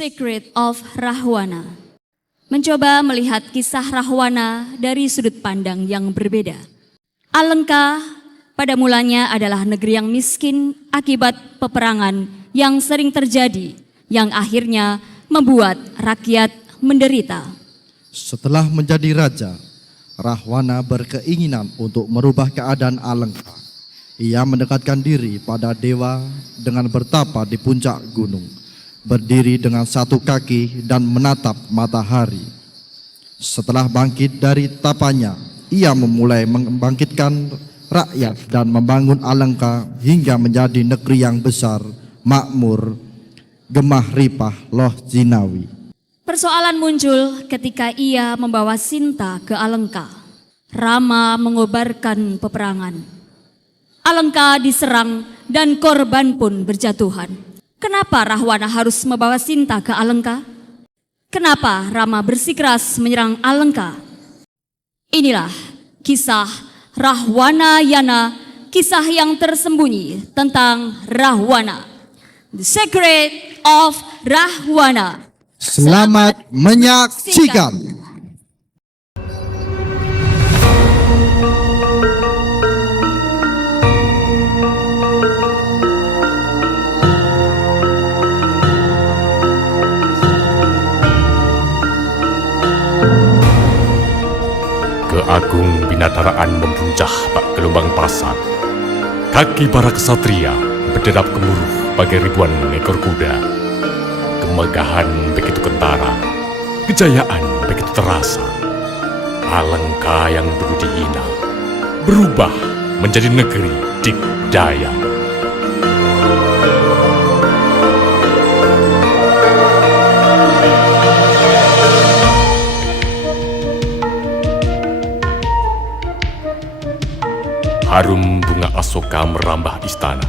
Secret of Rahwana. Mencoba melihat kisah Rahwana dari sudut pandang yang berbeda. Alengka pada mulanya adalah negeri yang miskin akibat peperangan yang sering terjadi, yang akhirnya membuat rakyat menderita. Setelah menjadi raja, Rahwana berkeinginan untuk merubah keadaan Alengka. Ia mendekatkan diri pada dewa dengan bertapa di puncak gunung, berdiri dengan satu kaki dan menatap matahari. Setelah bangkit dari tapanya, ia memulai membangkitkan rakyat dan membangun Alengka hingga menjadi negeri yang besar, makmur, gemah ripah, loh jinawi. Persoalan muncul ketika ia membawa Sinta ke Alengka. Rama mengobarkan peperangan. Alengka diserang dan korban pun berjatuhan. Kenapa Rahwana harus membawa Sinta ke Alengka? Kenapa Rama bersikeras menyerang Alengka? Inilah kisah Rahwana Yana, kisah yang tersembunyi tentang Rahwana. The Secret of Rahwana. Selamat menyaksikan. Keagung binataraan membuncah bak gelombang pasang. Kaki para kesatria berderap gemuruh bagai ribuan ekor kuda. Kemegahan begitu kentara, kejayaan begitu terasa. Alengka yang dulu dihina berubah menjadi negeri dikdaya. Harum bunga asoka merambah istana,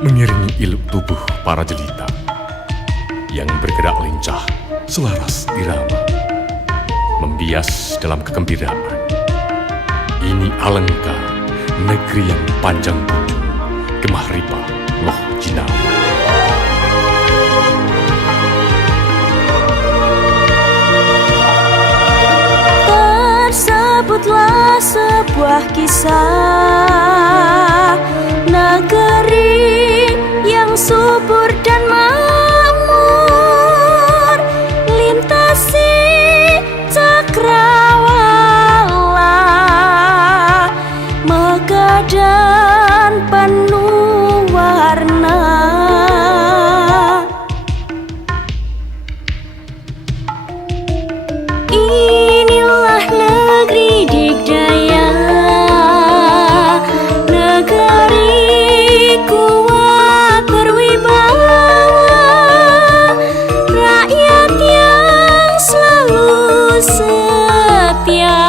mengiringi iluk tubuh para jelita yang bergerak lincah selaras irama, membias dalam kegembiraan. Ini Alengka, negeri yang panjang bujung, gemah ripah, loh jinawi. Tersebutlah sebuah kisah negeri yang subur dan makmur, lintasi cakrawala, megah dan penuh warna. Inilah negeri dikdaya, negeri kuat berwibawa, rakyat yang selalu setia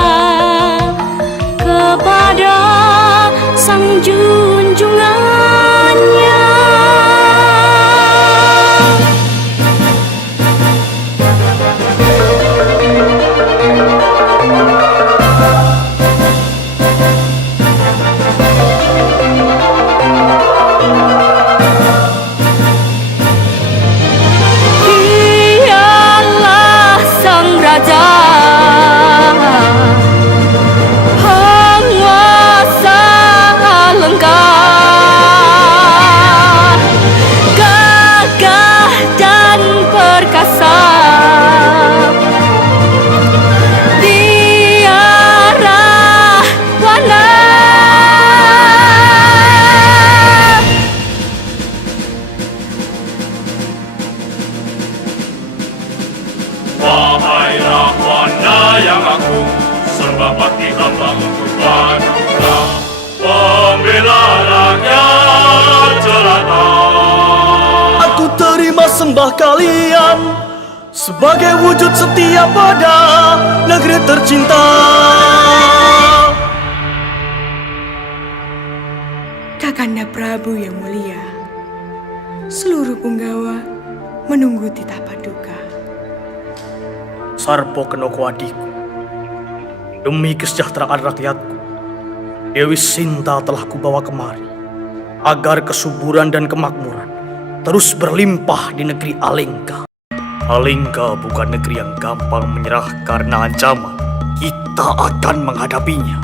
kepada sang junjungannya. Dialah sang raja, penguasa Alengka, gagah dan perkasa. Dia Rahwana. Wahai Rahwana yang agung, serba bakti hamba untuk paduka, pembela rakyat jelata. Aku terima sembah kalian sebagai wujud setia pada negeri tercinta. Kakanda Prabu yang mulia, seluruh punggawa menunggu titah paduka. Sarpo Kenoko adikku, demi kesejahteraan rakyatku, Dewi Sinta telah kubawa kemari agar kesuburan dan kemakmuran terus berlimpah di negeri Alengka. Alengka bukan negeri yang gampang menyerah karena ancaman. Kita akan menghadapinya.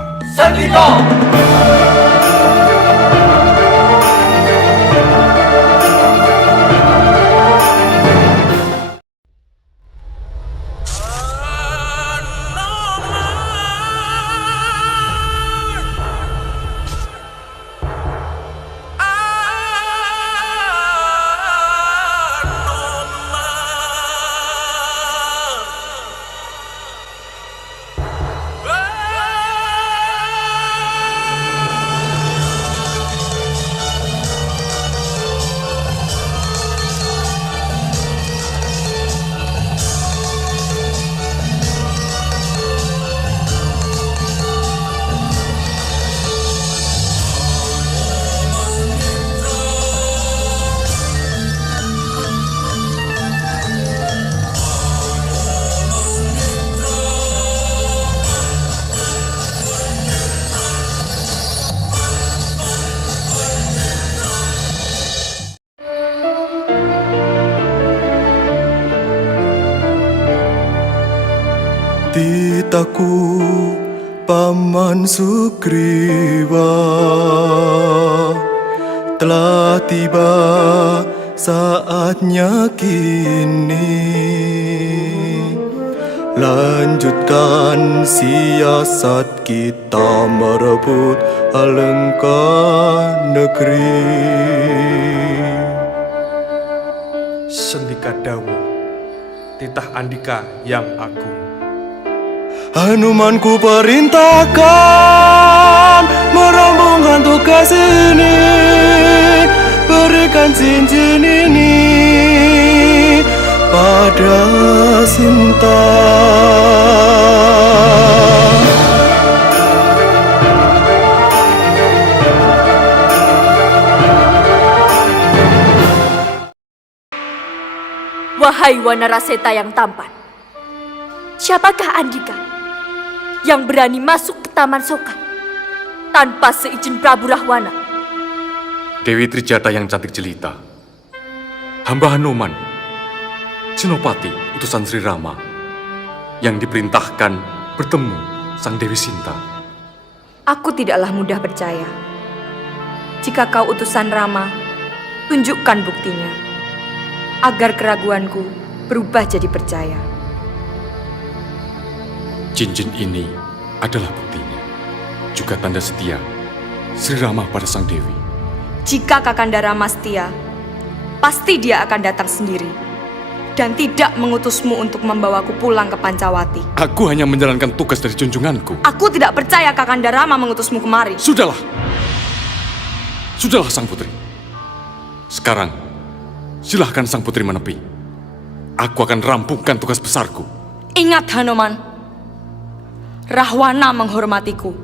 Titaku Paman Sugriwa, telah tiba saatnya kini. Lanjutkan siasat kita merebut Alengka negeri. Sendika Dawu, titah Andika yang agung. Hanumanku perintahkan merampungkan tugas ini, berikan cincin ini pada Sinta. Wahai Wanaraseta yang tampan, siapakah Andika yang berani masuk ke Taman Soka tanpa seizin Prabu Rahwana? Dewi Trijata yang cantik jelita, hamba Hanuman, Senopati utusan Sri Rama, yang diperintahkan bertemu Sang Dewi Sinta. Aku tidaklah mudah percaya. Jika kau utusan Rama, tunjukkan buktinya, agar keraguanku berubah jadi percaya. Cincin ini adalah buktinya, juga tanda setia Sri Rama pada Sang Dewi. Jika Kakanda Rama setia, pasti dia akan datang sendiri dan tidak mengutusmu untuk membawaku pulang ke Pancawati. Aku hanya menjalankan tugas dari junjunganku. Aku tidak percaya Kakanda Rama mengutusmu kemari. Sudahlah, Sang Putri. Sekarang, silahkan Sang Putri menepi. Aku akan rampungkan tugas besarku. Ingat Hanuman, Rahwana menghormatiku.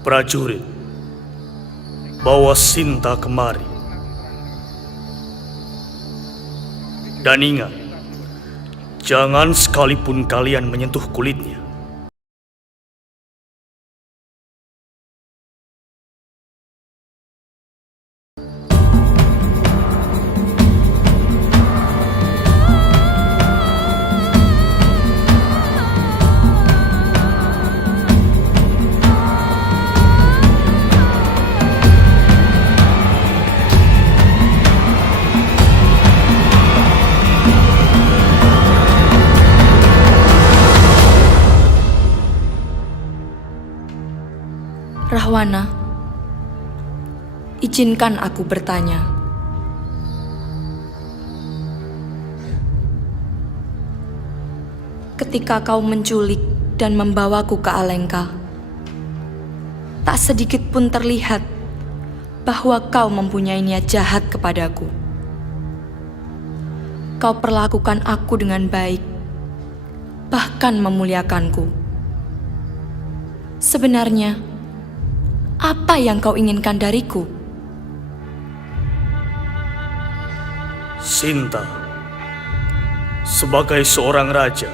Prajurit, bawa Sinta kemari. Dan ingat, Jangan sekalipun kalian menyentuh kulitnya. Rahwana, izinkan aku bertanya. Ketika kau menculik dan membawaku ke Alengka, tak sedikit pun terlihat bahwa kau mempunyai niat jahat kepadaku. Kau perlakukan aku dengan baik, bahkan memuliakanku. Sebenarnya, apa yang kau inginkan dariku? Sinta, sebagai seorang raja,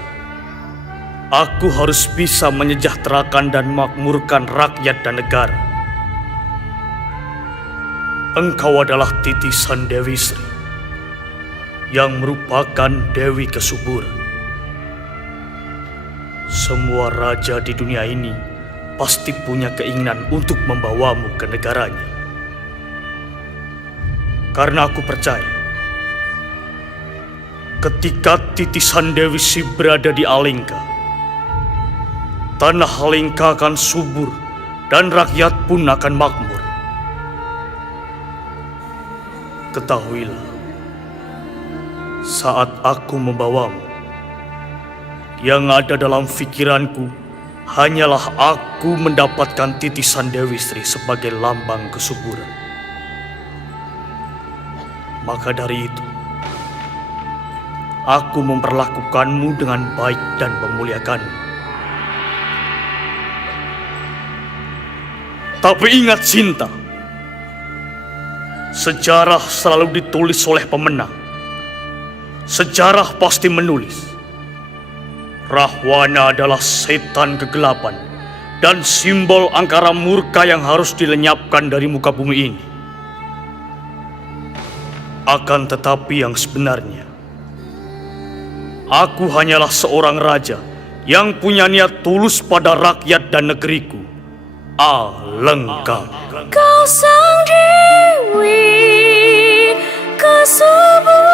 aku harus bisa menyejahterakan dan makmurkan rakyat dan negara. Engkau adalah titisan Dewi Sri, yang merupakan Dewi Kesuburan. Semua raja di dunia ini pasti punya keinginan untuk membawamu ke negaranya. Karena aku percaya, ketika titisan Dewi Sri berada di Alengka, tanah Alengka akan subur dan rakyat pun akan makmur. Ketahuilah, saat aku membawamu, yang ada dalam pikiranku hanyalah aku mendapatkan titisan Dewi Sri sebagai lambang kesuburan. Maka dari itu, aku memperlakukanmu dengan baik dan memuliakanmu. Tapi ingat Sinta, sejarah selalu ditulis oleh pemenang. Sejarah pasti menulis, Rahwana adalah setan kegelapan dan simbol angkara murka yang harus dilenyapkan dari muka bumi ini. Akan tetapi yang sebenarnya, aku hanyalah seorang raja yang punya niat tulus pada rakyat dan negeriku, Alengka. Kau sang Dewi Kesuburan.